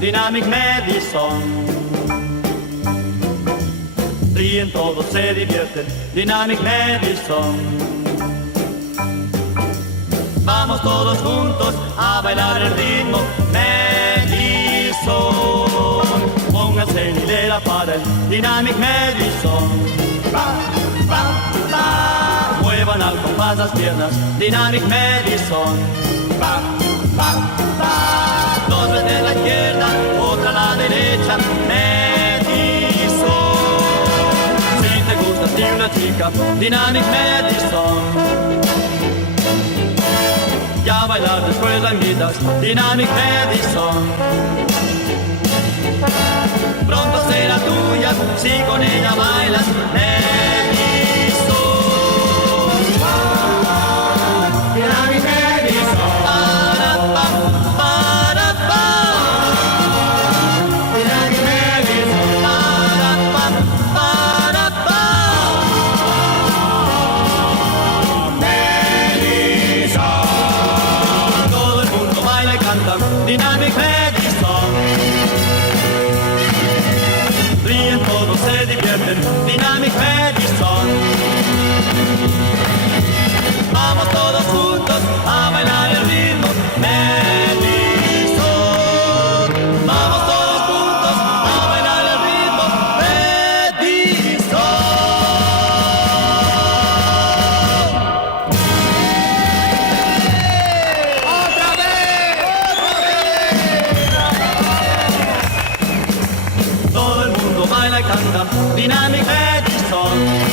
Dynamic Madison. Ríen todos, se divierten, Dynamic Madison. Vamos todos juntos a bailar el ritmo Madison. Pónganse en hilera para el Dynamic Madison. Va, va, va. Muevan al compás las piernas, Dynamic Madison. Va, va, va. Dos veces a la izquierda, otra a la derecha, Madison. Si te gusta a ti una chica, Dynamic Madison. Ya a bailar después la invitas, Dynamic Madison. Pronto será tuya, si con ella bailas, Madison. Dynamic Madison. Para, pa, para, pa. Dynamic Madison. Para, pa, para, pa. Madison. Todo el mundo baila y canta, Dynamic Madison. Ríen todos, se divierten, Dynamic Madison. Vamos todos juntos a bailar el ritmo Madison. Vamos todos juntos a bailar el ritmo Madison. ¡Otra vez! Todo el mundo baila y canta, Dynamic Madison.